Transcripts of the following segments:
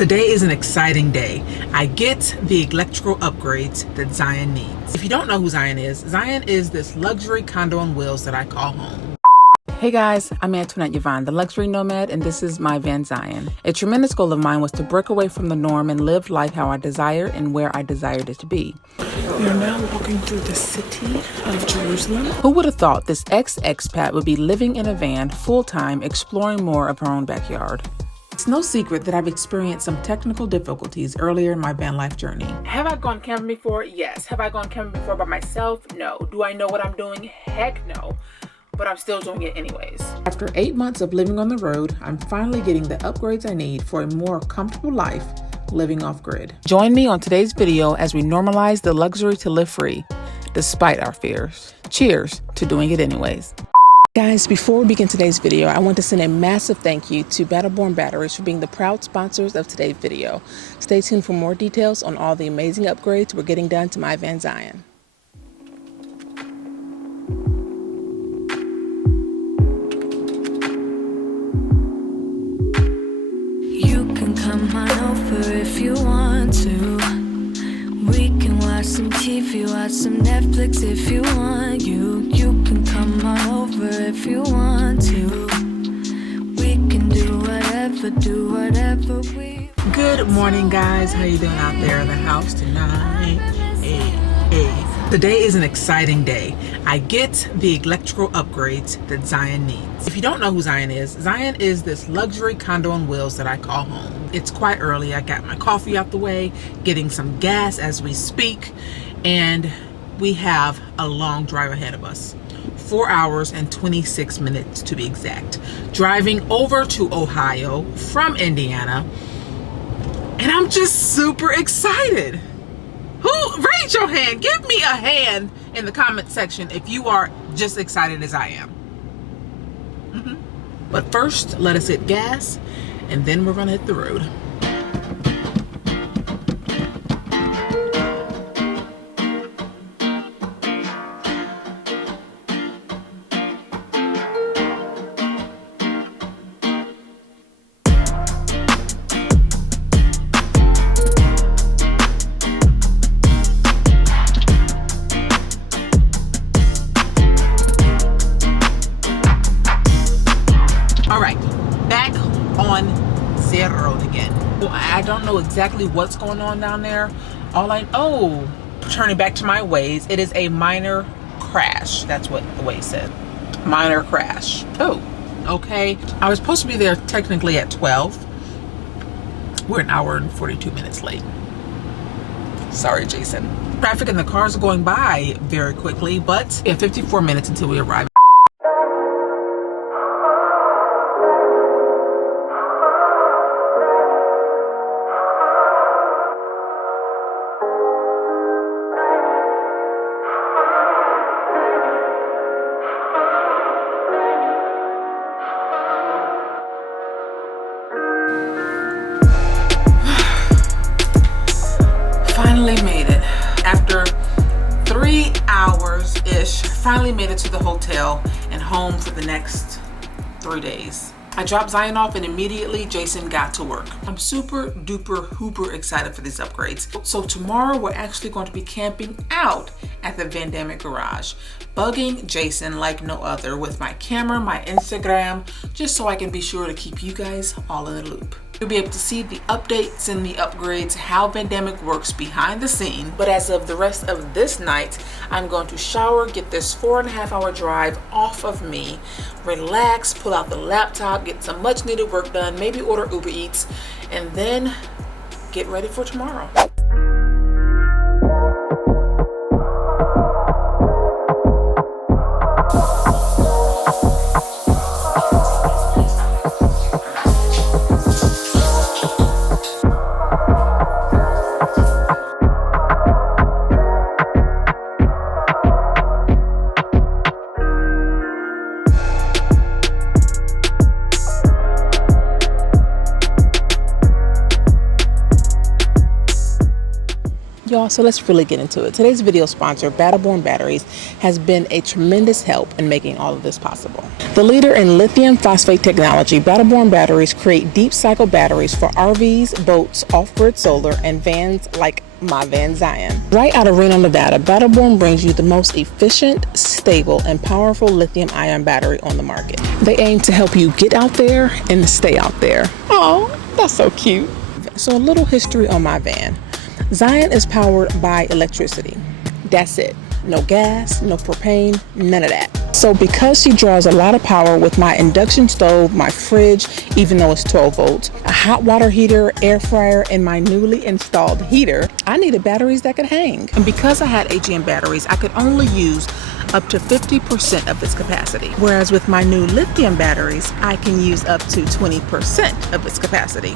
Today is an exciting day. I get the electrical upgrades that Zion needs. If you don't know who Zion is this luxury condo on wheels that I call home. Hey guys, I'm Antoinette Yvonne, the luxury nomad, and this is my Van Zion. A tremendous goal of mine was to break away from the norm and live life how I desire and where I desired it to be. We are now walking through the city of Jerusalem. Who would have thought this ex-expat would be living in a van full-time, exploring more of her own backyard? It's no secret that I've experienced some technical difficulties earlier in my van life journey. Have I gone camping before? Yes. Have I gone camping before by myself? No. Do I know what I'm doing? Heck no. But I'm still doing it anyways. After 8 months of living on the road, I'm finally getting the upgrades I need for a more comfortable life living off-grid. Join me on today's video as we normalize the luxury to live free, despite our fears. Cheers to doing it anyways. Guys, before we begin today's video, I want to send a massive thank you to Battleborn Batteries for being the proud sponsors of today's video. Stay tuned for more details on all the amazing upgrades we're getting done to my Van Zion. You can come on over if you want to. We can watch some TV, watch some Netflix if you want. You can come on over if you want to. We can do whatever we. Good morning, guys. How you doing out there in the house tonight? Hey. Today is an exciting day. I get the electrical upgrades that Zion needs. If you don't know who Zion is this luxury condo on wheels that I call home. It's quite early. I got my coffee out the way, getting some gas as we speak, and we have a long drive ahead of us. 4 hours and 26 minutes to be exact. Driving over to Ohio from Indiana, and I'm just super excited. Raise your hand. Give me a hand in the comment section if you are just excited as I am. But first, let us hit gas, and then we're gonna hit the road. I don't know exactly what's going on down there. Turning back to my ways, it is a minor crash. That's what the Waze said. Minor crash. Oh, okay. I was supposed to be there technically at 12. We're an hour and 42 minutes late. Sorry, Jason. Traffic and the cars are going by very quickly, but we have 54 minutes until we arrive. Finally made it. After 3 hours-ish, finally made it to the hotel and home for the next 3 days. I dropped Zion off and immediately Jason got to work. I'm super duper hooper excited for these upgrades. So tomorrow we're actually going to be camping out at the Vandemic garage, bugging Jason like no other with my camera, my Instagram, just so I can be sure to keep you guys all in the loop. You'll be able to see the updates and the upgrades, how Vandemic works behind the scene. But as of the rest of this night, I'm going to shower, get this 4.5 hour drive off of me, relax, pull out the laptop, get some much needed work done, maybe order Uber Eats, and then get ready for tomorrow. Y'all, so let's really get into it. Today's video sponsor, Battleborn Batteries, has been a tremendous help in making all of this possible. The leader in lithium phosphate technology, Battleborn Batteries create deep cycle batteries for RVs, boats, off-grid solar, and vans like my van Zion. Right out of Reno, Nevada, Battleborn brings you the most efficient, stable, and powerful lithium-ion battery on the market. They aim to help you get out there and stay out there. Oh, that's so cute. So a little history on my van. Zion is powered by electricity. That's it. No gas, no propane, none of that. So because she draws a lot of power with my induction stove, my fridge, even though it's 12 volts, a hot water heater, air fryer, and my newly installed heater, I needed batteries that could hang. And because I had AGM batteries, I could only use up to 50% of its capacity. Whereas with my new lithium batteries, I can use up to 20% of its capacity.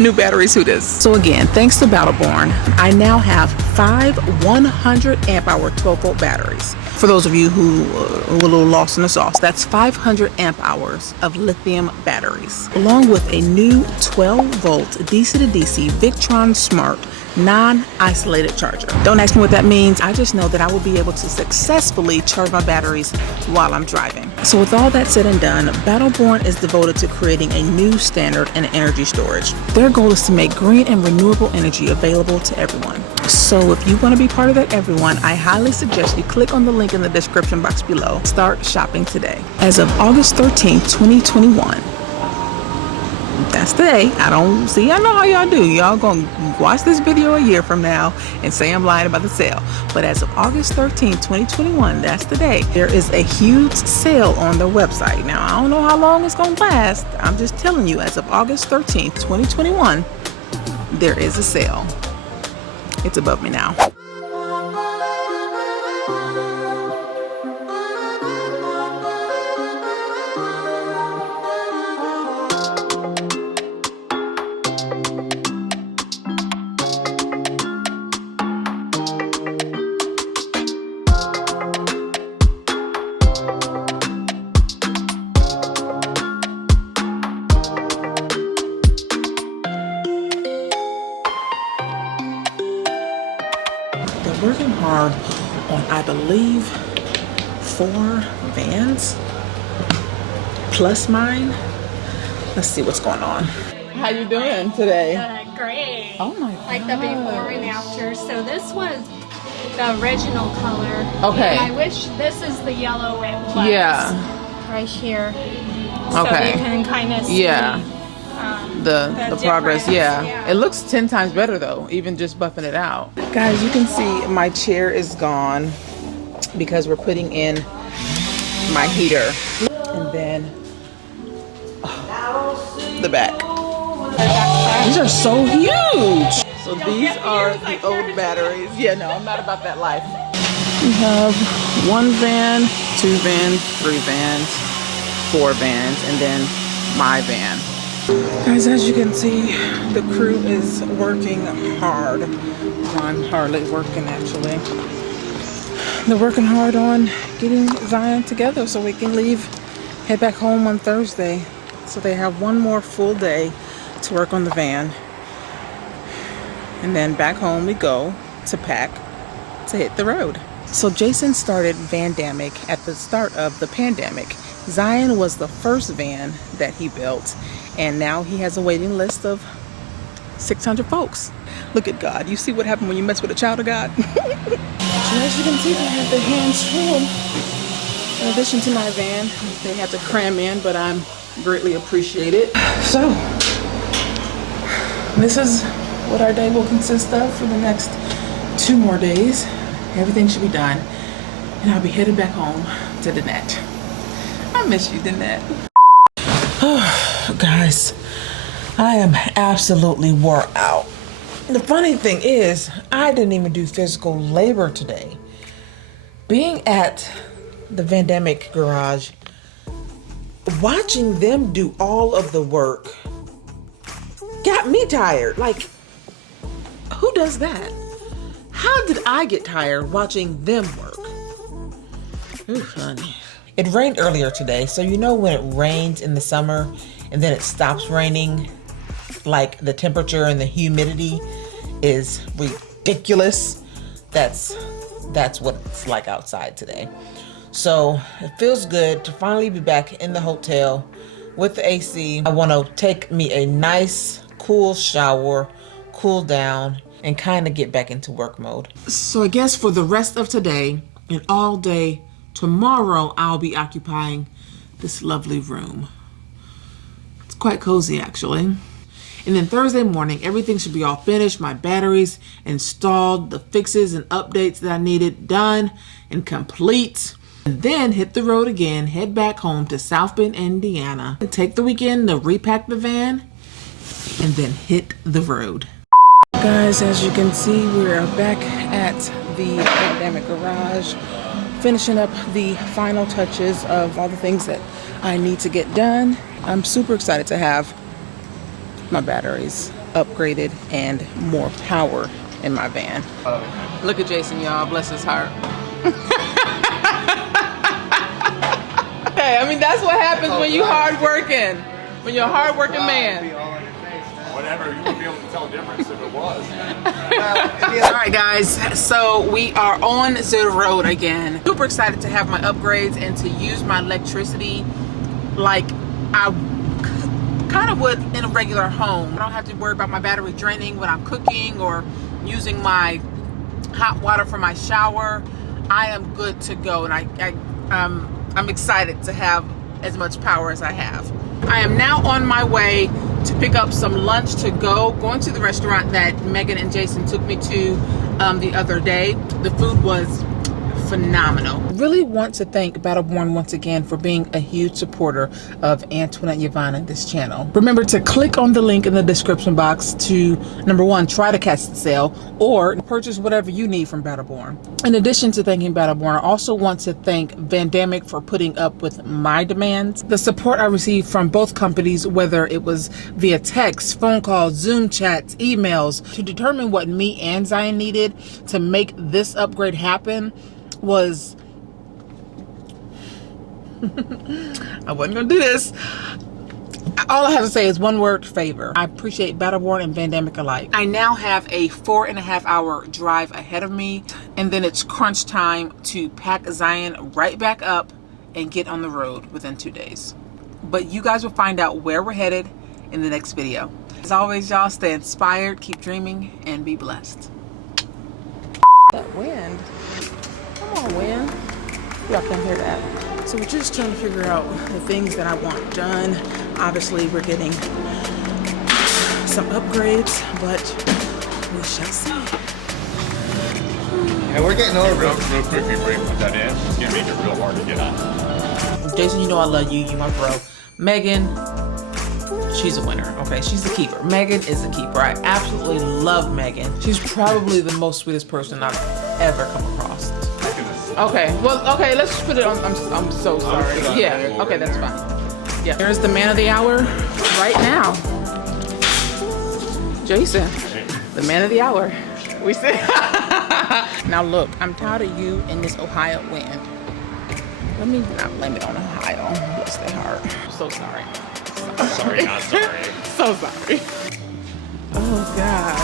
New batteries, who does? So again, thanks to Battleborn, I now have 5 100 amp hour 12 volt batteries. For those of you who are a little lost in the sauce, that's 500 amp hours of lithium batteries, along with a new 12 volt DC to DC Victron Smart non-isolated charger. Don't ask me what that means. I just know that I will be able to successfully charge my batteries while I'm driving. So with all that said and done, Battleborn is devoted to creating a new standard in energy storage. Their goal is to make green and renewable energy available to everyone. So if you want to be part of that everyone, I highly suggest you click on the link in the description box below. Start shopping today. As of August 13th, 2021, that's the day. I know how y'all do. Y'all gonna watch this video a year from now and say I'm lying about the sale. But as of August 13th, 2021, that's the day. There is a huge sale on their website. Now, I don't know how long it's gonna last. I'm just telling you, as of August 13th, 2021, there is a sale. It's above me now. They're working hard on, I believe, 4 vans plus mine. Let's see what's going on. How you doing today? Great. Oh my god. Like the before and after. So this was the original color. Okay. And I wish this is the yellow it was. Yeah. Right here. So Okay. you can kind of see the progress. Yeah. It looks 10 times better though, even just buffing it out. Guys, you can see my chair is gone because we're putting in my heater. And then the back. These are so huge. So these are the old batteries. Yeah, no, I'm not about that life. We have 1 van, 2 vans, 3 vans, 4 vans, and then my van. Guys, as you can see, the crew is working hard. I'm hardly working actually. They're working hard on getting Zion together so we can head back home on Thursday. So they have 1 more full day to work on the van. And then back home we go to pack to hit the road. So Jason started Vandemic at the start of the pandemic. Zion was the first van that he built, and now he has a waiting list of 600 folks. Look at God. You see what happened when you mess with a child of God? So as you can see, they have their hands full. In addition to my van, they have to cram in, but I'm greatly appreciate it. So this is what our day will consist of for the next 2 more days. Everything should be done, and I'll be headed back home to Danette. I miss you, Danette. Guys, I am absolutely wore out. The funny thing is, I didn't even do physical labor today. Being at the Vandemic garage, watching them do all of the work got me tired. Like, who does that? How did I get tired watching them work? Ooh, honey. It rained earlier today, so you know when it rains in the summer and then it stops raining, like the temperature and the humidity is ridiculous. That's what it's like outside today. So it feels good to finally be back in the hotel with the AC. I want to take me a nice cool shower, cool down, and kind of get back into work mode. So I guess for the rest of today and all day tomorrow, I'll be occupying this lovely room. It's quite cozy actually. And then Thursday morning, everything should be all finished. My batteries installed, the fixes and updates that I needed done and complete. And then hit the road again, head back home to South Bend, Indiana, and take the weekend to repack the van and then hit the road. Guys, as you can see, we're back at the Vandemic garage, finishing up the final touches of all the things that I need to get done. I'm super excited to have my batteries upgraded and more power in my van. Look at Jason, y'all, bless his heart. Hey, I mean, that's what happens when you hard working, when you're a hard working man. Whatever, you wouldn't be able to tell the difference if it was. All right, guys, so we are on the road again. Super excited to have my upgrades and to use my electricity like I kind of would in a regular home. I don't have to worry about my battery draining when I'm cooking or using my hot water for my shower. I am good to go, and I'm excited to have as much power as I have. I am now on my way to pick up some lunch to go, going to the restaurant that Megan and Jason took me to the other day. The food was phenomenal. Really want to thank Battleborn once again for being a huge supporter of Antoinette Yvonne and this channel. Remember to click on the link in the description box to, number one, try to catch the sale or purchase whatever you need from Battleborn. In addition to thanking Battleborn, I also want to thank Vandemic for putting up with my demands. The support I received from both companies, whether it was via text, phone calls, Zoom chats, emails, to determine what me and Zion needed to make this upgrade happen, was I wasn't gonna do this. All I have to say is one word: favor. I appreciate Battleborn and Vandemic alike. I now have a 4.5-hour drive ahead of me, and then it's crunch time to pack Zion right back up and get on the road within 2 days. But you guys will find out where we're headed in the next video. As always, y'all, stay inspired, keep dreaming, and be blessed. That wind. Come on, wind. Y'all can hear that. So we're just trying to figure out the things that I want done. Obviously, we're getting some upgrades, but we shall see. And we're getting over real quick before you put that in. It's gonna make it real hard to get on. Jason, you know I love you. You my bro. Megan, she's a winner. Okay, she's a keeper. Megan is a keeper. I absolutely love Megan. She's probably the most sweetest person I've ever come across. Okay, well, okay, let's just put it on. I'm so sorry. Yeah, okay, that's fine. Yeah, there's the man of the hour right now. Jason, the man of the hour. We said. Now look, I'm tired of you in this Ohio wind. Let me not blame it on Ohio. Bless their heart. I'm so sorry. Sorry, not sorry. So sorry. Oh God.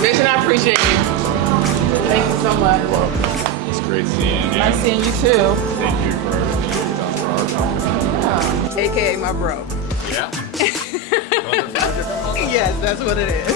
Jason, I appreciate you. Thank you so much. Well, it's great seeing you. Nice seeing you too. Thank you for everything you've done for our company. Yeah. AKA my bro. Yeah. Yes, that's what it is.